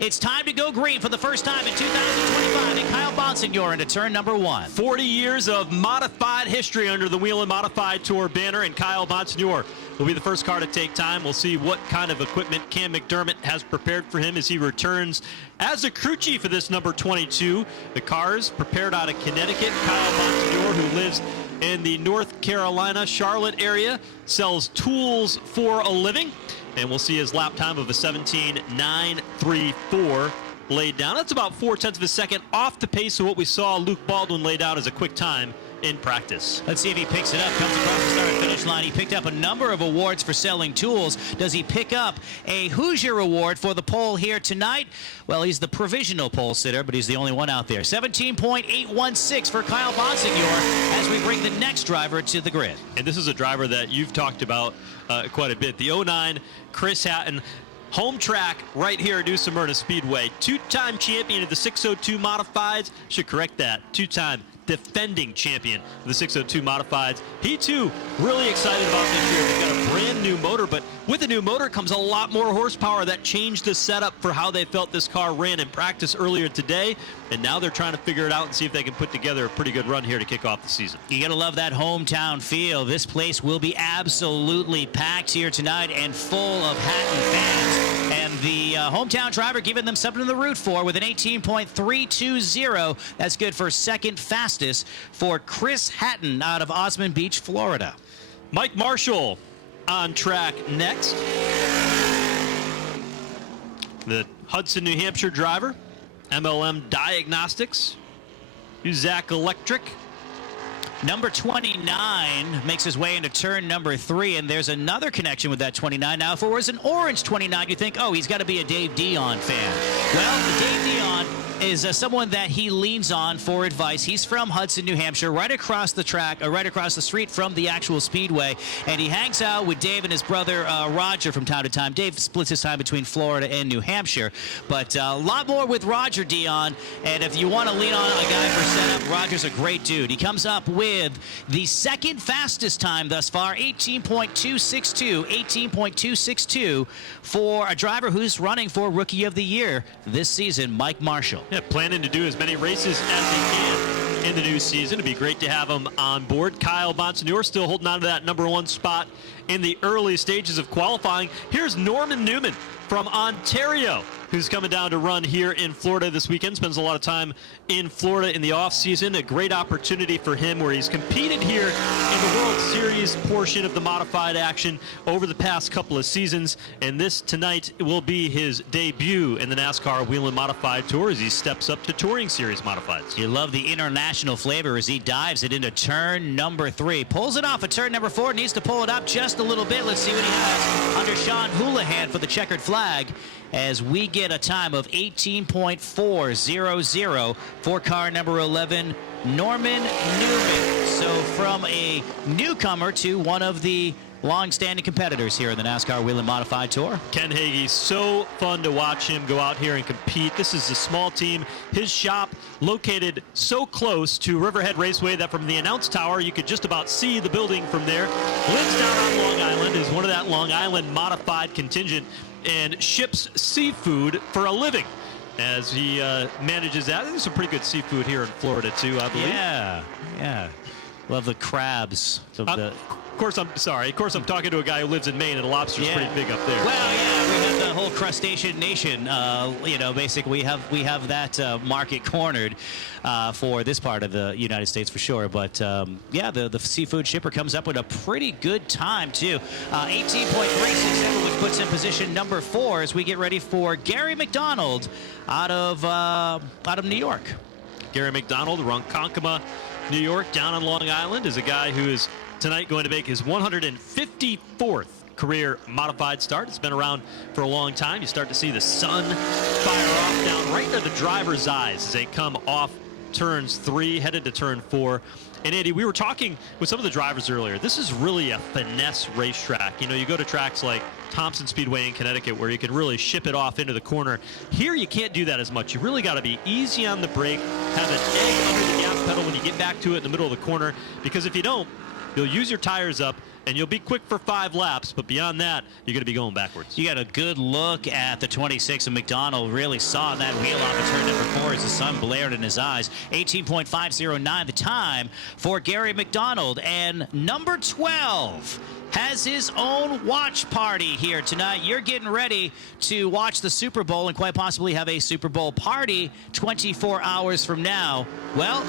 It's time to go green for the first time in 2025, and Kyle Bonsignor into turn number 1. 40 years of modified history under the Whelen Modified Tour banner, and Kyle Bonsignor will be the first car to take time. We'll see what kind of equipment Cam McDermott has prepared for him as he returns as a crew chief for this number 22. The cars prepared out of Connecticut. Kyle Bonsignor, who lives in the North Carolina, Charlotte area, sells tools for a living. And we'll see his lap time of a 17.934 laid down. That's about 0.4 of a second off the pace of what we saw Luke Baldwin lay down as a quick time in practice. Let's see if he picks it up, comes across the start and finish line. He picked up a number of awards for selling tools. Does he pick up a Hoosier award for the pole here tonight? Well, he's the provisional pole sitter, but he's the only one out there. 17.816 for Kyle Bonsignor as we bring the next driver to the grid. And this is a driver that you've talked about quite a bit. The 09 Chris Hatton, home track right here at New Smyrna Speedway. Two-time champion of the 602 Modifieds. Should correct that. Two-time defending champion of the 602 Modifieds. He too really excited about this year. They've got a brand new motor, but with a new motor comes a lot more horsepower. That changed the setup for how they felt this car ran in practice earlier today, and now they're trying to figure it out and see if they can put together a pretty good run here to kick off the season. You gotta love that hometown feel. This place will be absolutely packed here tonight and full of Hatton fans. And the hometown driver giving them something to root for with an 18.320. That's good for second fastest for Chris Hatton out of Osmond Beach, Florida. Mike Marshall on track next. The Hudson, New Hampshire driver, MLM Diagnostics, Tuebok Electric. Number 29 makes his way into turn number 3, and there's another connection with that 29. Now, if it was an orange 29, you think, oh, he's got to be a Dave Dion fan. Well, Dave Dion is someone that he leans on for advice. He's from Hudson, New Hampshire, right across the track, right across the street from the actual Speedway, and he hangs out with Dave and his brother Roger from time to time. Dave splits his time between Florida and New Hampshire, but a lot more with Roger Dion, and if you want to lean on a guy for setup, Roger's a great dude. He comes up with the second fastest time thus far, 18.262, 18.262 for a driver who's running for Rookie of the Year this season, Mike Marshall. Yeah, planning to do as many races as he can in the new season. It'd be great to have him on board. Kyle Bonsignor still holding on to that number 1 spot in the early stages of qualifying. Here's Norman Newman from Ontario, who's coming down to run here in Florida this weekend. Spends a lot of time in Florida in the off-season. A great opportunity for him where he's competed here in the World Series portion of the modified action over the past couple of seasons. And this tonight will be his debut in the NASCAR Whelen Modified Tour as he steps up to Touring Series Modifieds. You love the international flavor as he dives it into turn number 3. Pulls it off at turn number 4. Needs to pull it up just a little bit. Let's see what he has under Sean Houlihan for the checkered flag, as we get a time of 18.400 for car number 11, Norman Newman. So from a newcomer to one of the long-standing competitors here in the NASCAR Whelen Modified Tour. Ken Hagee, so fun to watch him go out here and compete. This is a small team. His shop located so close to Riverhead Raceway that from the announce tower you could just about see the building from there. Lives down on Long Island, is one of that Long Island modified contingent, and ships seafood for a living as he manages that. There's some pretty good seafood here in Florida too, I believe. Yeah, yeah. Love the crabs. Of course, I'm talking to a guy who lives in Maine, and lobster's pretty big up there. Well, yeah, we have the whole crustacean nation. You know, basically, we have that market cornered for this part of the United States for sure. But yeah, the seafood shipper comes up with a pretty good time too. 18.367, which puts in position number 4 as we get ready for Gary McDonald out of New York. Gary McDonald, Ronkonkoma, New York, down on Long Island, is a guy who is tonight going to make his 154th career modified start. It's been around for a long time. You start to see the sun fire off down right into the driver's eyes as they come off turns 3, headed to turn 4. And Andy, we were talking with some of the drivers earlier. This is really a finesse racetrack. You know, you go to tracks like Thompson Speedway in Connecticut where you can really ship it off into the corner. Here you can't do that as much. You really got to be easy on the brake, have an egg under the gas pedal when you get back to it in the middle of the corner, because if you don't, you'll use your tires up and you'll be quick for 5 laps, but beyond that, you're going to be going backwards. You got a good look at the 26 of McDonald. Really saw that wheel off of turn number 4 as the sun blared in his eyes. 18.509 the time for Gary McDonald. And number 12 has his own watch party here tonight. You're getting ready to watch the Super Bowl and quite possibly have a Super Bowl party 24 hours from now. Well,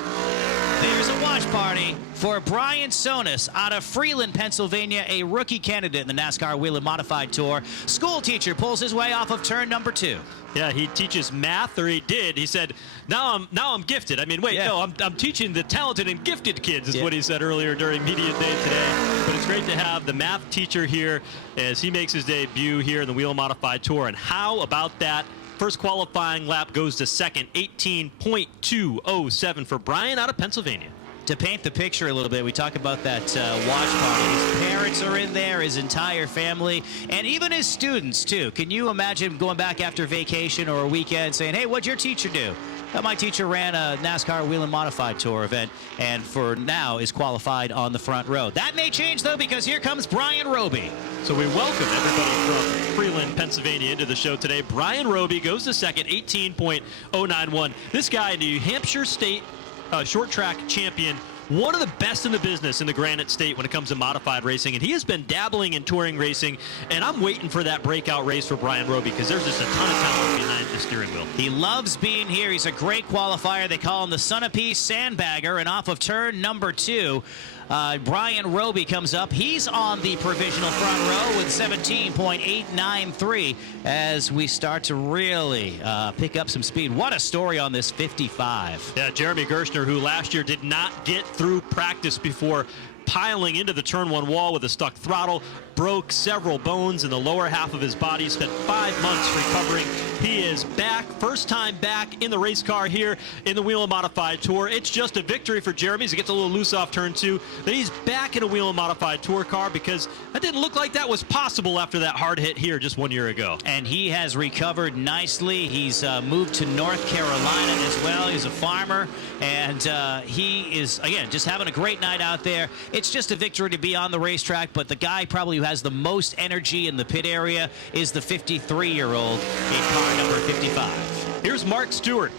there's a watch party for Brian Sonis out of Freeland, Pennsylvania, a rookie candidate in the NASCAR Whelen Modified Tour. School teacher pulls his way off of turn number 2. Yeah, he teaches math, or he did. He said, now I'm gifted. I mean, wait, no, I'm teaching the talented and gifted kids is what he said earlier during media day today. But it's great to have the math teacher here as he makes his debut here in the Whelen Modified Tour. And how about that? First qualifying lap goes to second, 18.207 for Brian out of Pennsylvania. To paint the picture a little bit, we talk about that watch party. His parents are in there, his entire family, and even his students, too. Can you imagine going back after vacation or a weekend saying, hey, what'd your teacher do? My teacher ran a NASCAR Whelen Modified Tour event, and for now is qualified on the front row. That may change, though, because here comes Brian Roby. So we welcome everybody from Freeland, Pennsylvania into the show today. Brian Roby goes to second, 18.091. This guy, New Hampshire State short track champion, one of the best in the business in the Granite State when it comes to modified racing, and he has been dabbling in touring racing, and I'm waiting for that breakout race for Brian Roby because there's just a ton of talent behind the steering wheel. He loves being here. He's a great qualifier. They call him the son of peace sandbagger, and off of turn number 2, Brian Roby comes up. He's on the provisional front row with 17.893 as we start to really pick up some speed. What a story on this 55. Yeah, Jeremy Gershner, who last year did not get through practice before piling into the turn 1 wall with a stuck throttle, broke several bones in the lower half of his body, spent 5 months recovering. He is back, first time back in the race car here in the Whelen Modified Tour. It's just a victory for Jeremy as he gets a little loose off turn 2. Then he's back in a Whelen Modified Tour car because that didn't look like that was possible after that hard hit here just 1 year ago. And he has recovered nicely. He's moved to North Carolina as well. He's a farmer, and he is, again, just having a great night out there. It's just a victory to be on the racetrack, but the guy probably who has the most energy in the pit area is the 53-year-old in car number 55. Here's Mark Stewart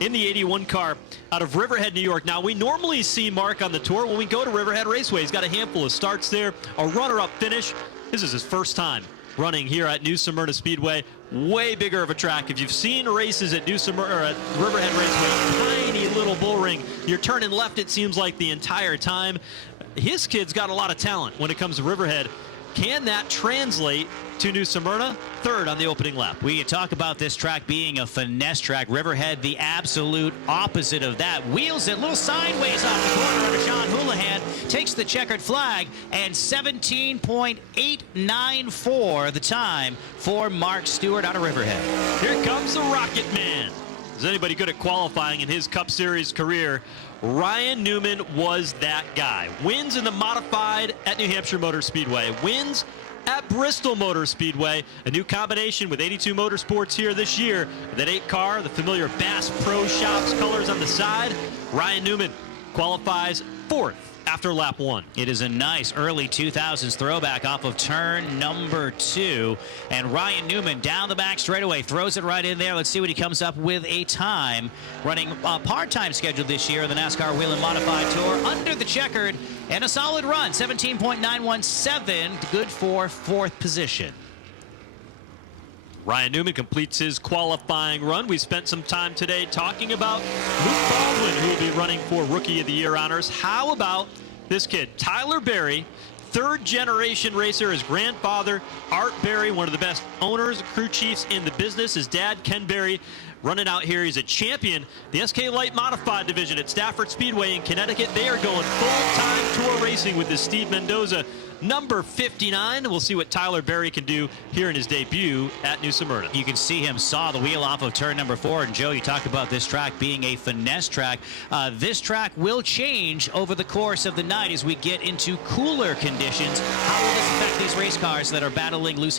in the 81 car out of Riverhead, New York. Now, we normally see Mark on the tour when we go to Riverhead Raceway. He's got a handful of starts there, a runner-up finish. This is his first time running here at New Smyrna Speedway. Way bigger of a track. If you've seen races at Smyrna or at Riverhead Raceway, tiny little bull ring. You're turning left, it seems like, the entire time. His kid's got a lot of talent when it comes to Riverhead. Can that translate to New Smyrna? Third on the opening lap. We could talk about this track being a finesse track. Riverhead, the absolute opposite of that. Wheels it a little sideways off the corner under Sean Houlihan. Takes the checkered flag, and 17.894 the time for Mark Stewart out of Riverhead. Here comes the Rocket Man. Is anybody good at qualifying in his Cup Series career? Ryan Newman was that guy. Wins in the modified at New Hampshire Motor Speedway. Wins at Bristol Motor Speedway. A new combination with 82 Motorsports here this year. That 8 car, the familiar Bass Pro Shops colors on the side. Ryan Newman qualifies 4th after lap 1. It is a nice early 2000s throwback off of turn number 2. And Ryan Newman down the back straightaway, throws it right in there. Let's see what he comes up with a time. Running a part-time schedule this year in the NASCAR Whelen Modified Tour under the checkered. And a solid run, 17.917, good for 4th position. Ryan Newman completes his qualifying run. We spent some time today talking about Luke Baldwin, who will be running for Rookie of the Year honors. How about this kid, Tyler Berry, 3rd-generation racer. His grandfather, Art Berry, one of the best owners, crew chiefs in the business. His dad, Ken Berry, running out here. He's a champion. The SK Light Modified division at Stafford Speedway in Connecticut. They are going full-time tour racing with this Steve Mendoza, number 59. We'll see what Tyler Berry can do here in his debut at New Smyrna. You can see him saw the wheel off of turn number 4. And Joe, you talked about this track being a finesse track. This track will change over the course of the night as we get into cooler conditions. How will this affect these race cars that are battling loose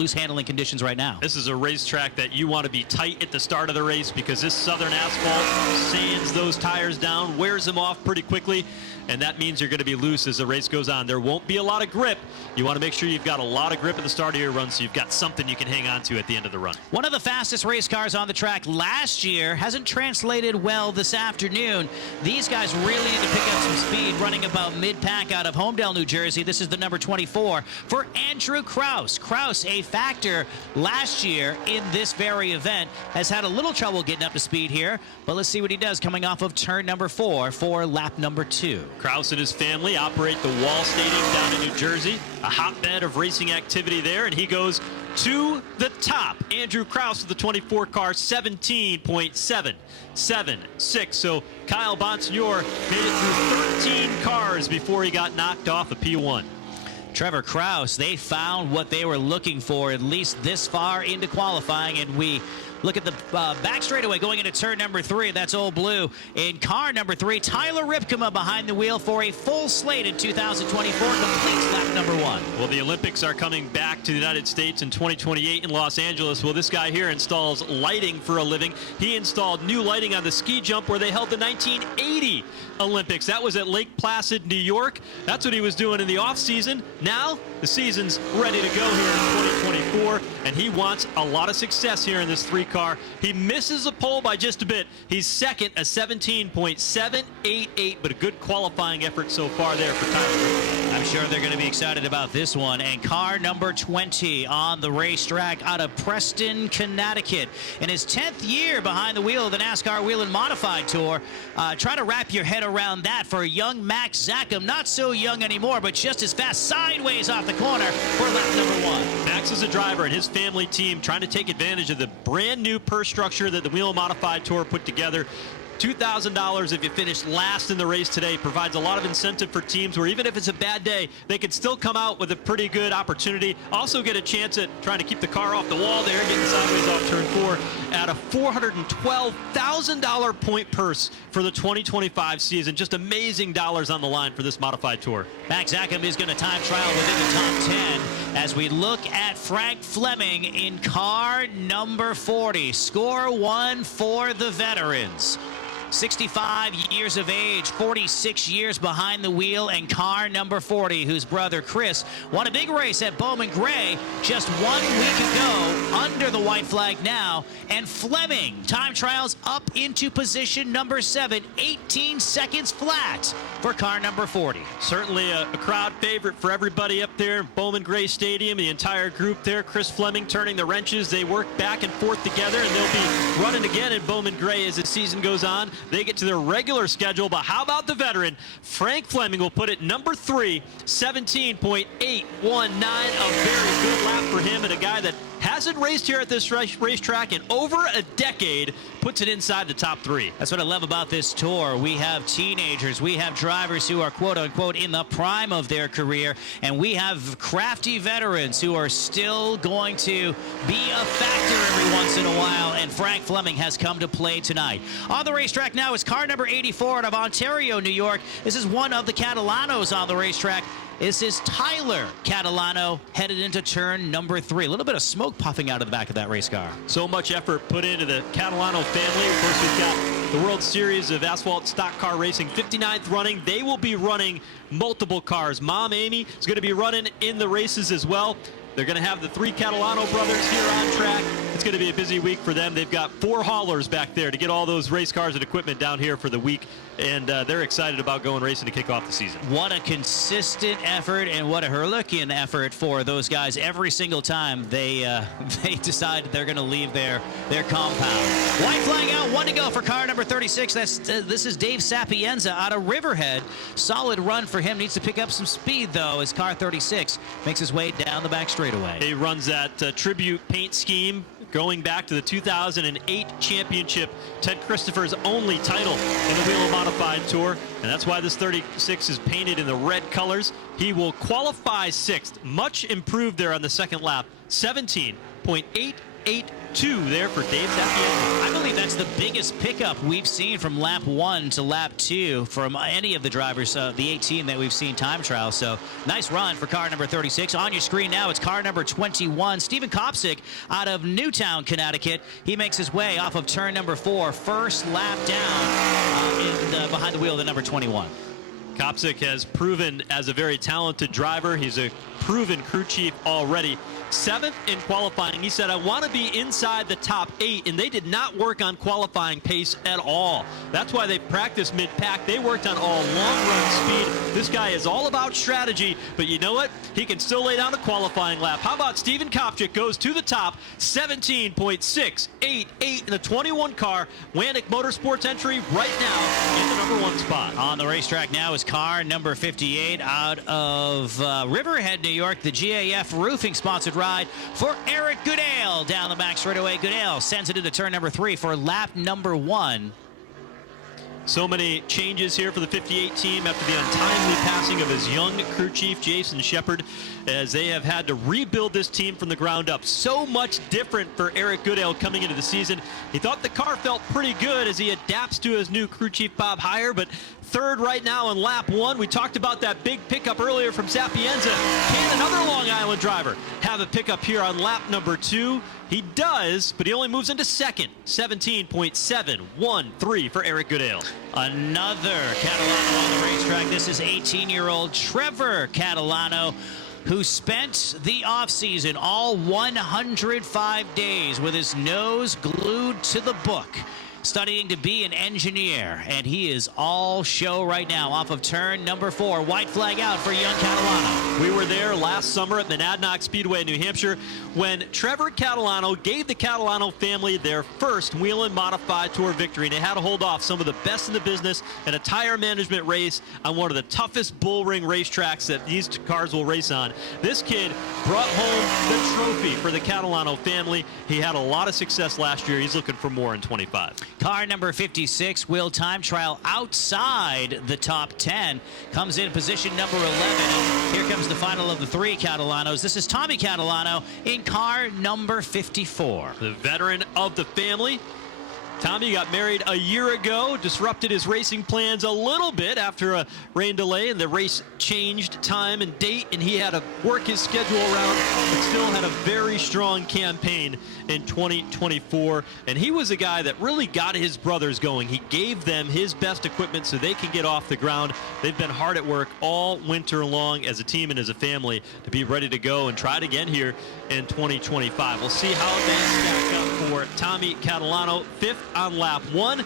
loose handling conditions right now. This is a racetrack that you want to be tight at the start of the race because this southern asphalt sands those tires down, wears them off pretty quickly, and that means you're going to be loose as the race goes on. There won't be a lot of grip. You want to make sure you've got a lot of grip at the start of your run so you've got something you can hang on to at the end of the run. One of the fastest race cars on the track last year hasn't translated well this afternoon. These guys really need to pick up some speed, running about mid-pack out of Homedale, New Jersey. This is the number 24 for Andrew Kraus. Kraus, a factor last year in this very event, has had a little trouble getting up to speed here, but let's see what he does coming off of turn number 4 for lap number 2. Kraus and his family operate the Wall Stadium down in New Jersey, a hotbed of racing activity there, and he goes to the top. Andrew Kraus with the 24 car, 17.776. So Kyle Bonsignor made it through 13 cars before he got knocked off of P1. Trevor Kraus, they found what they were looking for, at least this far into qualifying, and we look at the back straightaway going into turn number 3. That's Old Blue. In car number 3, Tyler Ripkema behind the wheel for a full slate in 2024, completes lap number 1. Well, the Olympics are coming back to the United States in 2028 in Los Angeles. Well, this guy here installs lighting for a living. He installed new lighting on the ski jump where they held the 1980 Olympics. That was at Lake Placid, New York. That's what he was doing in the off season. Now the season's ready to go here in 2024, and he wants a lot of success here in this 3 car. He misses a pole by just a bit. He's second, a 17.788, but a good qualifying effort so far there for Tyler. I'm sure they're going to be excited about this one. And car number 20 on the racetrack out of Preston, Connecticut. In his 10th year behind the wheel of the NASCAR Whelen Modified Tour. Try to wrap your head around that for young Max Zackham. Not so young anymore, but just as fast sideways off the corner for lap number 1. Max is a driver and his family team trying to take advantage of the brand new purse structure that the Whelen Modified Tour put together. $2,000 if you finish last in the race today provides a lot of incentive for teams where even if it's a bad day, they can still come out with a pretty good opportunity. Also get a chance at trying to keep the car off the wall there, getting sideways off turn 4 at a $412,000 point purse for the 2025 season. Just amazing dollars on the line for this modified tour. Max Zackham is going to time trial within the top 10 as we look at Frank Fleming in car number 40. Score 1 for the veterans. 65 years of age, 46 years behind the wheel, and car number 40, whose brother Chris won a big race at Bowman Gray just 1 week ago under the white flag now. And Fleming, time trials up into position number 7, 18 seconds flat for car number 40. Certainly a crowd favorite for everybody up there in Bowman Gray Stadium, the entire group there. Chris Fleming turning the wrenches. They work back and forth together, and they'll be running again in Bowman Gray as the season goes on. They get to their regular schedule, but how about the veteran? Frank Fleming will put it number 3, 17.819. A very good lap for him, and a guy that hasn't raced here at this racetrack in over a decade puts it inside the top 3. That's what I love about this tour. We have teenagers, we have drivers who are quote-unquote in the prime of their career, and we have crafty veterans who are still going to be a factor every once in a while, and Frank Fleming has come to play tonight. On the racetrack now is car number 84 out of Ontario, New York. This is one of the Catalanos on the racetrack. This is Tyler Catalano headed into turn number 3. A little bit of smoke puffing out of the back of that race car. So much effort put into the Catalano family. Of course, we've got the World Series of Asphalt Stock Car Racing, 59th running. They will be running multiple cars. Mom Amy is going to be running in the races as well. They're going to have the 3 Catalano brothers here on track. It's going to be a busy week for them. They've got 4 haulers back there to get all those race cars and equipment down here for the week, and they're excited about going racing to kick off the season. What a consistent effort and what a Herluckian effort for those guys every single time they decide they're going to leave their compound. White flag out, 1 to go for car number 36. This is Dave Sapienza out of Riverhead. Solid run for him. Needs to pick up some speed, though, as car 36 makes his way down the back straightaway. He runs that tribute paint scheme going back to the 2008 championship, Ted Christopher's only title in the Whelen Modified Tour, and that's why this 36 is painted in the red colors. He will qualify 6th, much improved there on the second lap, 17.884. 2 there for Dave Sapienza. I believe that's the biggest pickup we've seen from lap 1 to lap 2 from any of the drivers, the 18 that we've seen time trial. So nice run for car number 36. On your screen now, it's car number 21. Stephen Kopsick out of Newtown, Connecticut. He makes his way off of turn number 4. First lap down behind the wheel of the number 21. Kopsick has proven as a very talented driver. He's a proven crew chief already. 7th in qualifying. He said, I want to be inside the top 8, and they did not work on qualifying pace at all. That's why they practiced mid-pack. They worked on all long-run speed. This guy is all about strategy, but you know what? He can still lay down a qualifying lap. How about Stephen Kopsick goes to the top, 17.688 in the 21 car. Wannick Motorsports entry right now in the number 1 spot. On the racetrack now is car number 58 out of Riverhead, New York. The GAF Roofing sponsored ride for Eric Goodale down the back straightaway. Goodale sends it into turn number 3 for lap number 1. So many changes here for the 58 team after the untimely passing of his young crew chief, Jason Shepard, as they have had to rebuild this team from the ground up. So much different for Eric Goodale coming into the season. He thought the car felt pretty good as he adapts to his new crew chief, Bob Heyer, but third right now on lap 1. We talked about that big pickup earlier from Sapienza. Can another Long Island driver have a pickup here on lap number 2? He does, but he only moves into second. 17.713 for Eric Goodale. Another Catalano on the racetrack. This is 18-year-old Trevor Catalano, who spent the offseason all 105 days with his nose glued to the book, studying to be an engineer, and he is all show right now off of turn number 4. White flag out for young Catalano. We were there last summer at Monadnock Speedway in New Hampshire when Trevor Catalano gave the Catalano family their first Whelen Modified Tour victory, and they had to hold off some of the best in the business in a tire management race on one of the toughest bull ring racetracks that these cars will race on. This kid brought home the trophy for the Catalano family. He had a lot of success last year. He's looking for more in 25. Car number 56 will time trial outside the top 10. Comes in position number 11. Here comes the final of the 3 Catalanos. This is Tommy Catalano in car number 54. The veteran of the family. Tommy got married a year ago, disrupted his racing plans a little bit after a rain delay, and the race changed time and date, and he had to work his schedule around, but still had a very strong campaign in 2024. And he was a guy that really got his brothers going. He gave them his best equipment so they can get off the ground. They've been hard at work all winter long as a team and as a family to be ready to go and try it again here in 2025. We'll see how they stack up for Tommy Catalano, 5th on lap 1,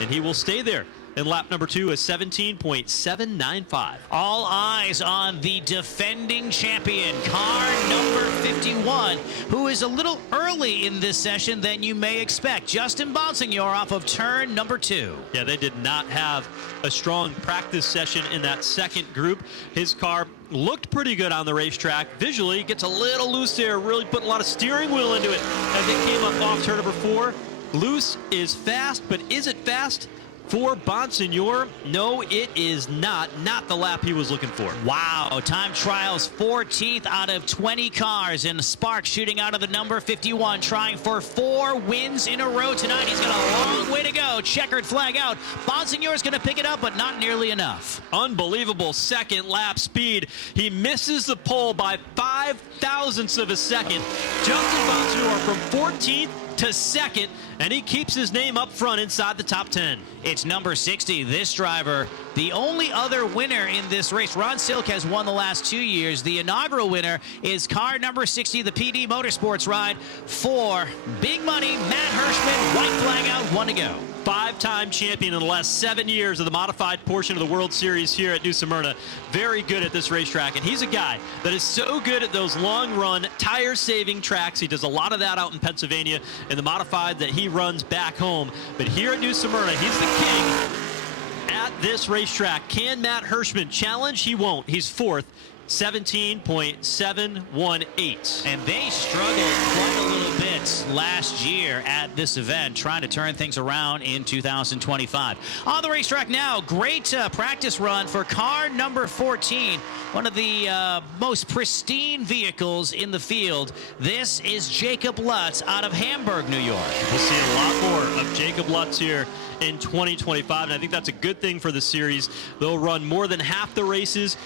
and he will stay there. And lap number 2 is 17.795. All eyes on the defending champion, car number 51, who is a little early in this session than you may expect. Justin Bonsignor off of turn number 2. Yeah, they did not have a strong practice session in that second group. His car looked pretty good on the racetrack. Visually, gets a little loose there, really put a lot of steering wheel into it as it came up off turn number 4. Loose is fast, but is it fast for Bonsignor? No, it is not. Not the lap he was looking for. Wow, time trials 14th out of 20 cars, and Spark shooting out of the number 51, trying for 4 wins in a row tonight. He's got a long way to go. Checkered flag out. Bonsignor's going to pick it up, but not nearly enough. Unbelievable second lap speed. He misses the pole by 5 thousandths of a second. Justin Bonsignor from 14th to 2nd, and he keeps his name up front inside the top 10. It's number 60, this driver, the only other winner in this race. Ron Silk has won the last 2 years. The inaugural winner is car number 60, the PD Motorsports ride for Big Money, Matt Hirschman. White flag out, 1 to go. 5-time champion in the last 7 years of the modified portion of the World Series here at New Smyrna. Very good at this racetrack, and he's a guy that is so good at those long-run, tire-saving tracks. He does a lot of that out in Pennsylvania in the modified that he runs back home. But here at New Smyrna, he's the king at this racetrack. Can Matt Hirschman challenge? He won't. He's 4th. 17.718. And they struggled quite a little bit hits last year at this event, trying to turn things around in 2025. On the racetrack now, great practice run for car number 14, one of the most pristine vehicles in the field. This is Jacob Lutz out of Hamburg, New York. We'll see a lot more of Jacob Lutz here in 2025, and I think that's a good thing for the series. They'll run more than half the races.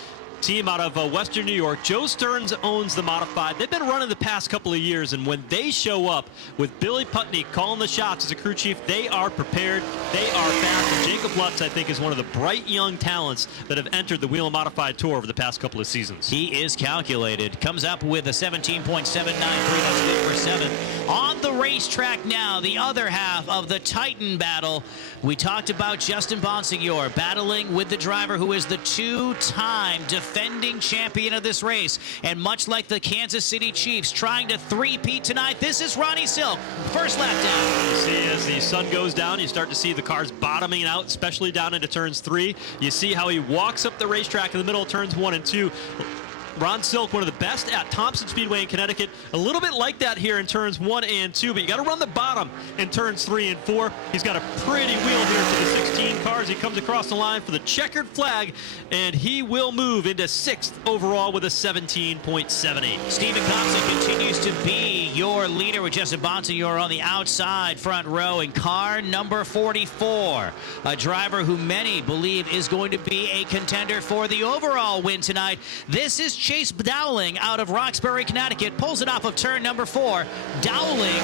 Team out of Western New York. Joe Stearns owns the modified. They've been running the past couple of years, and when they show up with Billy Putney calling the shots as a crew chief, they are prepared, they are fast, and Jacob Lutz, I think, is one of the bright young talents that have entered the Whelen Modified Tour over the past couple of seasons. He is calculated. Comes up with a 17.793. That's good for 7. On the racetrack now, the other half of the Titan battle. We talked about Justin Bonsignor battling with the driver who is the two-time defending champion of this race. And much like the Kansas City Chiefs trying to three-peat tonight, this is Ronnie Silk. First lap down. You see, as the sun goes down, you start to see the cars bottoming out, especially down into turns 3. You see how he walks up the racetrack in the middle of turns 1 and 2. Ron Silk, one of the best at Thompson Speedway in Connecticut. A little bit like that here in turns 1 and 2, but you got to run the bottom in turns 3 and 4. He's got a pretty wheel here for the 16 cars. He comes across the line for the checkered flag, and he will move into 6th overall with a 17.78. Stephen Thompson continues to be your leader with Justin Bonsignor on the outside front row in car number 44. A driver who many believe is going to be a contender for the overall win tonight. This is Chase Dowling out of Roxbury, Connecticut. Pulls it off of turn number 4. Dowling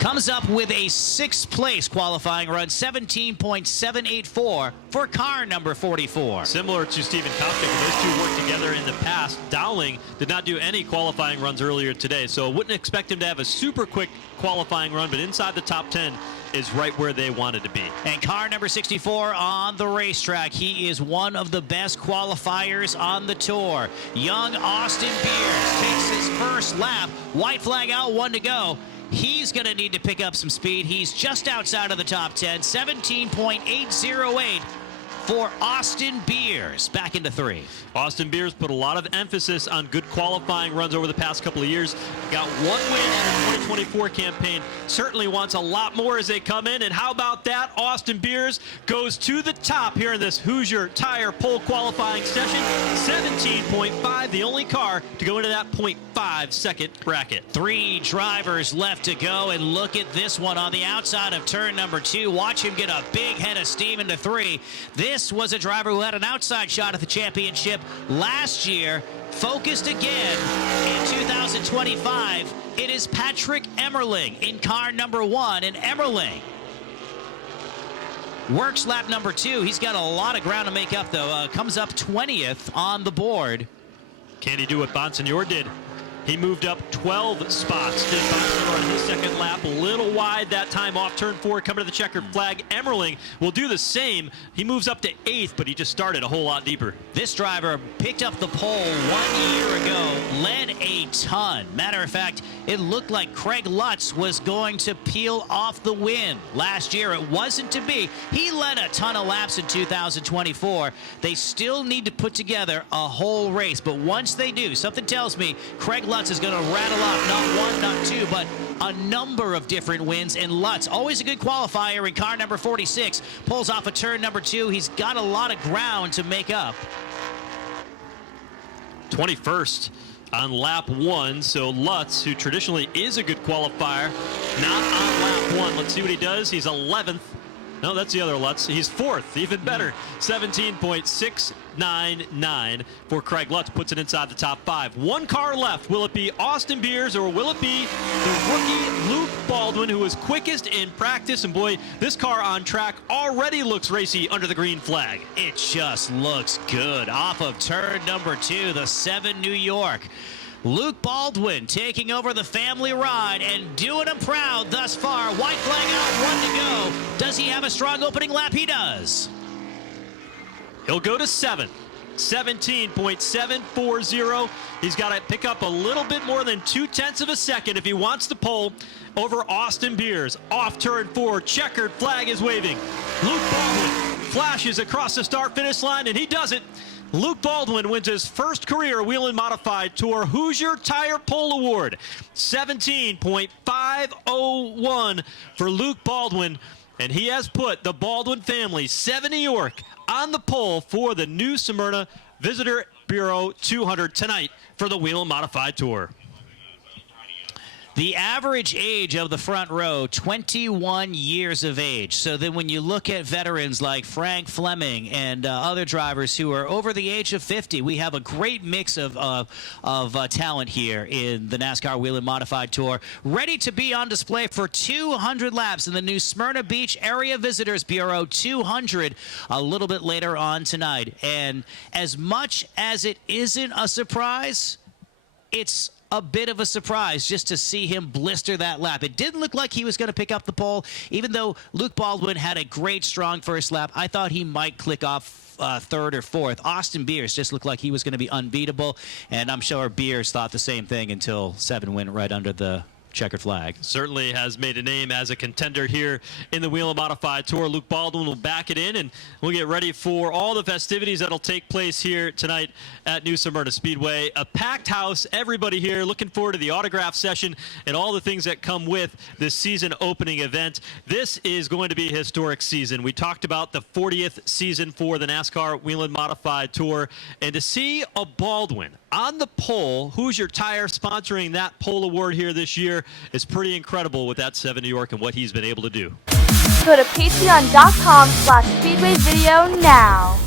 comes up with a 6th place qualifying run, 17.784 for car number 44. Similar to Stephen Kopnick, those two worked together in the past. Dowling did not do any qualifying runs earlier today, so wouldn't expect him to have a super quick qualifying run, but inside the top 10 is right where they wanted to be. And car number 64 on the racetrack. He is one of the best qualifiers on the tour. Young Austin Beers takes his first lap. White flag out, 1 to go. He's going to need to pick up some speed. He's just outside of the top 10, 17.808 for Austin Beers, back into 3. Austin Beers put a lot of emphasis on good qualifying runs over the past couple of years. Got 1 win in the 2024 campaign. Certainly wants a lot more as they come in. And how about that? Austin Beers goes to the top here in this Hoosier Tire Pole qualifying session. 17.5, the only car to go into that 0.5 second bracket. 3 drivers left to go, and look at this one on the outside of turn number 2. Watch him get a big head of steam into 3. This was a driver who had an outside shot at the championship last year, focused again in 2025. It is Patrick Emmerling in car number 1, and Emmerling works lap number 2. He's got a lot of ground to make up, though. Comes up 20th on the board. Can he do what Bonsignor did? He moved up 12 spots. Did Bonsignor on his second lap, a little wide that time off turn 4, coming to the checkered flag. Emmerling will do the same. He moves up to 8th, but he just started a whole lot deeper. This driver picked up the pole 1 year ago, led a ton. Matter of fact, it looked like Craig Lutz was going to peel off the win last year. It wasn't to be. He led a ton of laps in 2024. They still need to put together a whole race, but once they do, something tells me Craig Lutz is going to rattle off not 1, not 2, but a number of different wins. And Lutz, always a good qualifier in car number 46, pulls off a turn number 2. He's got a lot of ground to make up. 21st on lap 1, so Lutz, who traditionally is a good qualifier, not on lap 1. Let's see what he does. He's 11th. No, that's the other Lutz. He's 4th, even better. 17.699 for Craig Lutz, puts it inside the top 5. 1 car left. Will it be Austin Beers, or will it be the rookie Luke Baldwin, who was quickest in practice? And boy, this car on track already looks racy under the green flag. It just looks good. Off of turn number 2, the 7 New York. Luke Baldwin taking over the family ride and doing them proud thus far. White flag out, 1 to go. Does he have a strong opening lap? He does. He'll go to 7th. 17.740. He's got to pick up a little bit more than 0.2 of a second if he wants the pole over Austin Beers. Off turn 4, checkered flag is waving. Luke Baldwin flashes across the start-finish line, and he does it. Luke Baldwin wins his first career Whelen Modified Tour Hoosier Tire Pole Award. 17.501 for Luke Baldwin. And he has put the Baldwin family, 7 New York, on the pole for the new Smyrna Visitor Bureau 200 tonight for the Whelen Modified Tour. The average age of the front row, 21 years of age. So then when you look at veterans like Frank Fleming and other drivers who are over the age of 50, we have a great mix of talent here in the NASCAR Whelen Modified Tour, ready to be on display for 200 laps in the new Smyrna Beach Area Visitors Bureau 200 a little bit later on tonight. And as much as it isn't a surprise, it's a bit of a surprise just to see him blister that lap. It didn't look like he was going to pick up the pole, even though Luke Baldwin had a great, strong first lap. I thought he might click off third or fourth. Austin Beers just looked like he was going to be unbeatable, and I'm sure Beers thought the same thing until 7 went right under the checkered flag. Certainly has made a name as a contender here in the Whelen Modified Tour. Luke Baldwin will back it in, and we'll get ready for all the festivities that'll take place here tonight at New Smyrna Speedway. A packed house, everybody here looking forward to the autograph session and all the things that come with this season opening event. This is going to be a historic season. We talked about the 40th season for the NASCAR Whelen Modified Tour, and to see a Baldwin on the pole, Hoosier Tire sponsoring that pole award here this year, is pretty incredible with that 7 New York and what he's been able to do. Go to patreon.com/Speedway video now.